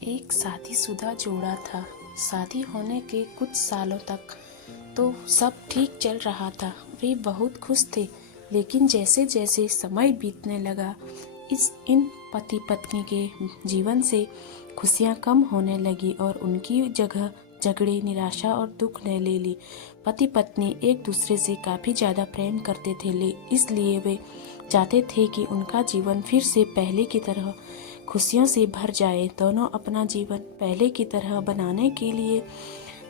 एक शादीशुदा जोड़ा था। शादी होने के कुछ सालों तक तो सब ठीक चल रहा था। वे बहुत खुश थे, लेकिन जैसे जैसे समय बीतने लगा, इन पति पत्नी के जीवन से खुशियां कम होने लगी और उनकी जगह झगड़े, निराशा और दुख ने ले ली। पति पत्नी एक दूसरे से काफ़ी ज़्यादा प्रेम करते थे, इसलिए वे चाहते थे कि उनका जीवन फिर से पहले की तरह खुशियों से भर जाए। दोनों अपना जीवन पहले की तरह बनाने के लिए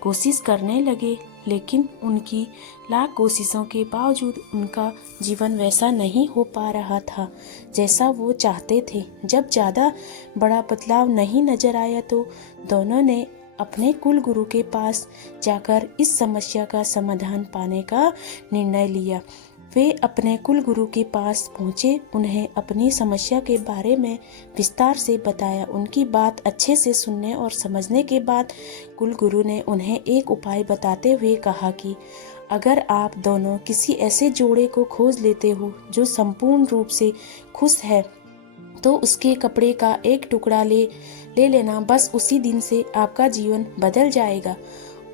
कोशिश करने लगे, लेकिन उनकी लाख कोशिशों के बावजूद उनका जीवन वैसा नहीं हो पा रहा था जैसा वो चाहते थे। जब ज़्यादा बड़ा बदलाव नहीं नजर आया तो दोनों ने अपने कुल गुरु के पास जाकर इस समस्या का समाधान पाने का निर्णय लिया। वे अपने कुल गुरु के पास पहुँचे, उन्हें अपनी समस्या के बारे में विस्तार से बताया। उनकी बात अच्छे से सुनने और समझने के बाद कुल गुरु ने उन्हें एक उपाय बताते हुए कहा कि अगर आप दोनों किसी ऐसे जोड़े को खोज लेते हो जो संपूर्ण रूप से खुश है, तो उसके कपड़े का एक टुकड़ा ले लेना। बस उसी दिन से आपका जीवन बदल जाएगा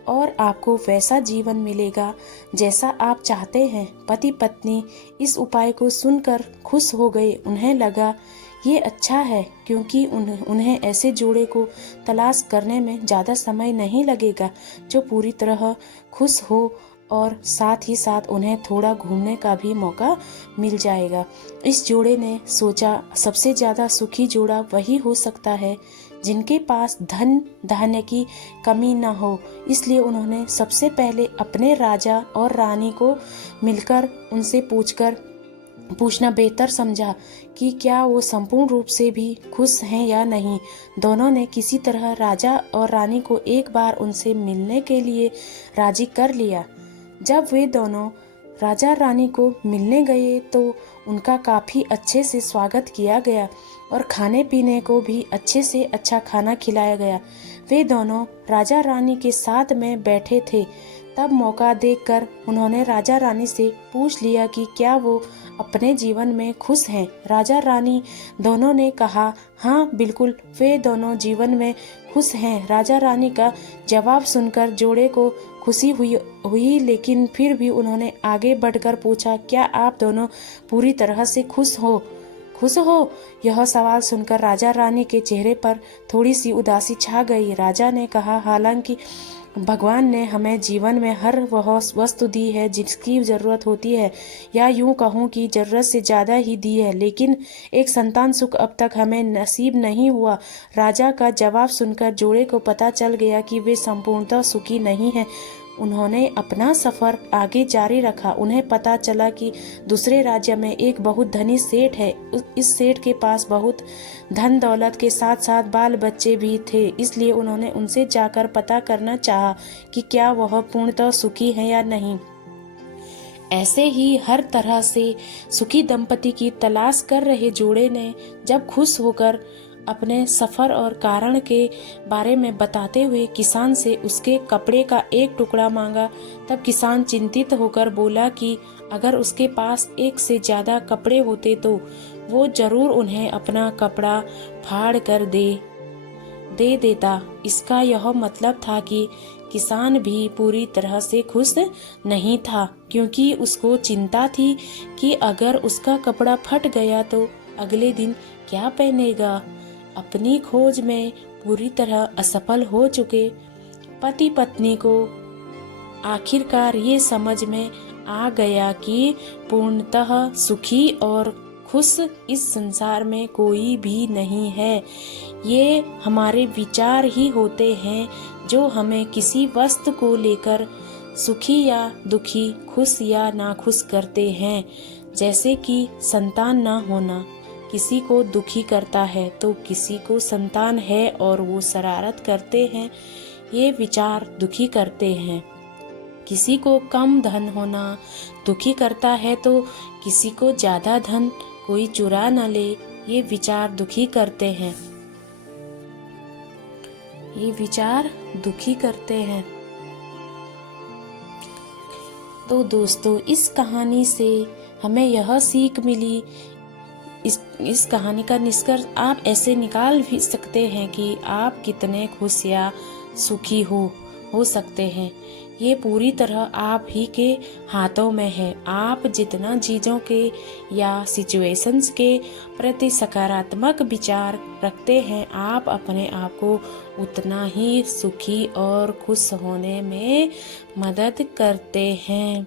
और आपको वैसा जीवन मिलेगा जैसा आप चाहते हैं। पति पत्नी इस उपाय को सुनकर खुश हो गए। उन्हें लगा ये अच्छा है, क्योंकि उन्हें ऐसे जोड़े को तलाश करने में ज़्यादा समय नहीं लगेगा जो पूरी तरह खुश हो, और साथ ही साथ उन्हें थोड़ा घूमने का भी मौका मिल जाएगा। इस जोड़े ने सोचा, सबसे ज़्यादा सुखी जोड़ा वही हो सकता है जिनके पास धन धान्य की कमी न हो। इसलिए उन्होंने सबसे पहले अपने राजा और रानी को मिलकर उनसे पूछना बेहतर समझा कि क्या वो संपूर्ण रूप से भी खुश हैं या नहीं। दोनों ने किसी तरह राजा और रानी को एक बार उनसे मिलने के लिए राजी कर लिया। जब वे दोनों राजा रानी को मिलने गए तो उनका काफ़ी अच्छे से स्वागत किया गया और खाने पीने को भी अच्छे से अच्छा खाना खिलाया गया। वे दोनों राजा रानी के साथ में बैठे थे। तब मौका देखकर उन्होंने राजा रानी से पूछ लिया कि क्या वो अपने जीवन में खुश हैं। राजा रानी दोनों ने कहा, हाँ बिल्कुल, वे दोनों जीवन में खुश हैं। राजा रानी का जवाब सुनकर जोड़े को खुशी हुई, लेकिन फिर भी उन्होंने आगे बढ़कर पूछा, क्या आप दोनों पूरी तरह से खुश हो? यह सवाल सुनकर राजा रानी के चेहरे पर थोड़ी सी उदासी छा गई। राजा ने कहा, हालांकि भगवान ने हमें जीवन में हर वह वस्तु दी है जिसकी जरूरत होती है, या यूं कहूं कि जरूरत से ज्यादा ही दी है, लेकिन एक संतान सुख अब तक हमें नसीब नहीं हुआ। राजा का जवाब सुनकर जोड़े को पता चल गया कि वे संपूर्णतः सुखी नहीं हैं। उन्होंने अपना सफर आगे जारी रखा। उन्हें पता चला कि दूसरे राज्य में एक बहुत धनी सेठ है। इस सेठ के पास बहुत धन दौलत के साथ साथ बाल बच्चे भी थे, इसलिए उन्होंने उनसे जाकर पता करना चाहा कि क्या वह पूर्णतः सुखी है या नहीं। ऐसे ही हर तरह से सुखी दंपति की तलाश कर रहे जोड़े ने जब खुश होकर अपने सफर और कारण के बारे में बताते हुए किसान से उसके कपड़े का एक टुकड़ा मांगा, तब किसान चिंतित होकर बोला कि अगर उसके पास एक से ज्यादा कपड़े होते तो वो जरूर उन्हें अपना कपड़ा फाड़ कर दे देता। इसका यह मतलब था कि किसान भी पूरी तरह से खुश नहीं था, क्योंकि उसको चिंता थी कि अगर उसका कपड़ा फट गया तो अगले दिन क्या पहनेगा। अपनी खोज में पूरी तरह असफल हो चुके पति पत्नी को आखिरकार ये समझ में आ गया कि पूर्णतः सुखी और खुश इस संसार में कोई भी नहीं है। ये हमारे विचार ही होते हैं जो हमें किसी वस्तु को लेकर सुखी या दुखी, खुश या नाखुश करते हैं। जैसे कि संतान ना होना किसी को दुखी करता है, तो किसी को संतान है और वो शरारत करते हैं, ये विचार दुखी करते हैं। किसी को कम धन होना दुखी करता है, तो किसी को ज्यादा धन कोई चुरा न ले, ये विचार दुखी करते हैं। तो दोस्तों, इस कहानी से हमें यह सीख मिली इस कहानी का निष्कर्ष आप ऐसे निकाल भी सकते हैं कि आप कितने खुश या सुखी हो सकते हैं। ये पूरी तरह आप ही के हाथों में है। आप जितना चीज़ों के या सिचुएशंस के प्रति सकारात्मक विचार रखते हैं, आप अपने आप को उतना ही सुखी और खुश होने में मदद करते हैं।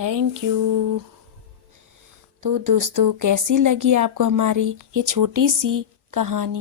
Thank you. तो दोस्तों, कैसी लगी आपको हमारी ये छोटी सी कहानी?